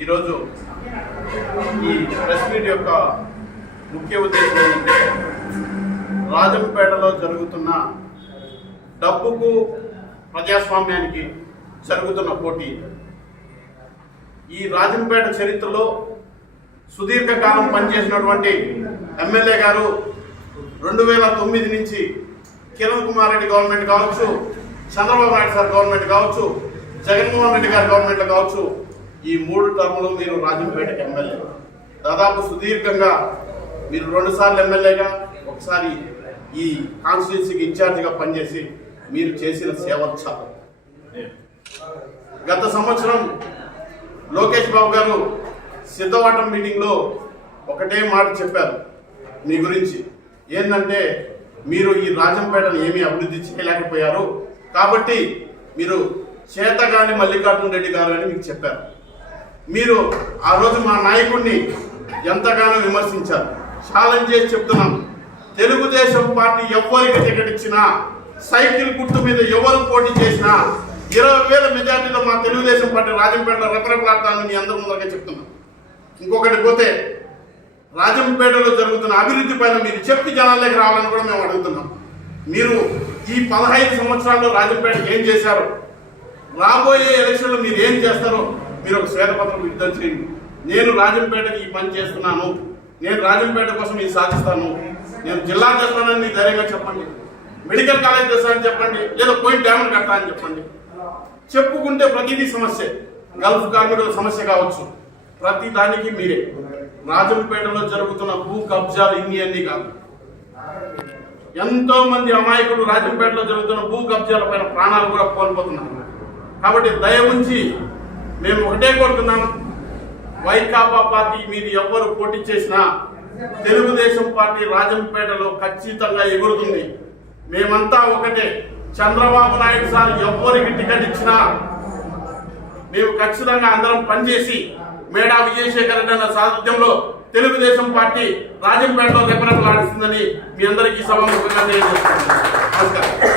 ఈరోజు ఈ press meet యొక్క ముఖ్య ఉద్దేశం ఏంటంటే రాజంపేటలో జరుగుతున్న డబ్బుకు ప్రజాస్వామ్యానికి జరుగుతున్న పోటీ. ఈ రాజంపేట చరిత్రలో సుదీర్ఘకాలం పనిచేసినటువంటి ఎమ్మెల్యే గారు రెండు వేల తొమ్మిది నుంచి కిరణ్ కుమార్ రెడ్డి గవర్నమెంట్ కావచ్చు చంద్రబాబు నాయుడు సార్ గవర్నమెంట్ కావచ్చు జగన్మోహన్ రెడ్డి గారి గవర్నమెంట్ కావచ్చు ఈ మూడు టర్ములు మీరు రాజంపేటకి ఎమ్మెల్యే. దాదాపు సుదీర్ఘంగా మీరు రెండు సార్లు ఎమ్మెల్యేగా ఒకసారి ఈ కాన్స్టిట్యున్సీకి ఇన్ఛార్జిగా పనిచేసి మీరు చేసిన సేవ చాలా గత సంవత్సరం లోకేష్ బాబు గారు సిద్ధవాటం మీటింగ్లో ఒకటే మాట చెప్పారు మీ గురించి. ఏంటంటే మీరు ఈ రాజంపేటను ఏమీ అభివృద్ధి చేయలేకపోయారు. కాబట్టి మీరు చేతగాని మల్లికార్జున రెడ్డి గారు అని మీకు చెప్పారు. మీరు ఆ రోజు మా నాయకుడిని ఎంతగానో విమర్శించారు. ఛాలెంజ్ చేసి చెప్తున్నాం తెలుగుదేశం పార్టీ ఎవరికి టికెట్ ఇచ్చినా సైకిల్ గుర్తు మీద ఎవరు పోటీ చేసినా ఇరవై వేల మెజార్టీలో మా తెలుగుదేశం పార్టీ రాజంపేటలో రెపరెపలాడతానని మీ అందరి ముందరగా చెప్తున్నాం ఇంకొకటి పోతే రాజంపేటలో జరుగుతున్న అభివృద్ధి పైన మీరు చెప్పి జనాల్లోకి రావాలని కూడా మేము అడుగుతున్నాం. మీరు ఈ పదహైదు సంవత్సరాల్లో రాజంపేట ఏం చేశారు? రాబోయే ఎలక్షన్లో మీరు ఏం చేస్తారో మీరు ఒక శ్వేతపత్రం విడుదల చేయండి. నేను రాజంపేటకి ఈ పని చేస్తున్నాను. నేను రాజంపేట కోసం ఇది సాధిస్తాను. నేను జిల్లా చేస్తానని ధైర్యంగా చెప్పండి. మెడికల్ కాలేజ్ చేస్తానని చెప్పండి. లేదా పోయి డ్యామ్ కట్టాలని చెప్పండి. చెప్పుకుంటే ప్రతిదీ సమస్య. గల్ఫ్ కార్మికుల సమస్య కావచ్చు. ప్రతి దానికి మీరే. రాజంపేటలో జరుగుతున్న భూ కబ్జాలు ఇన్ని అన్ని కాదు. ఎంతో మంది అమాయకులు రాజంపేటలో జరుగుతున్న భూ కబ్జాల పైన ప్రాణాలు కూడా కోల్పోతున్నారు. కాబట్టి దయ ఉంచి మేము ఒకటే కోరుతున్నాం. వైకాపా పార్టీ మీరు ఎవ్వరు పోటీ చేసినా తెలుగుదేశం పార్టీ రాజంపేటలో ఖచ్చితంగా ఎగురుతుంది. మేమంతా ఒకటే. చంద్రబాబు నాయుడు సార్ ఎవ్వరికి టికెట్ ఇచ్చినా మేము ఖచ్చితంగా అందరం పనిచేసి మేడా విజయశేఖర్ రెడ్డి అన్న సారథ్యంలో తెలుగుదేశం పార్టీ రాజంపేటలో రెపరెపలాడిస్తుందని మీ అందరికీ సభాముఖంగా తెలియజేస్తున్నాను. నమస్కారం.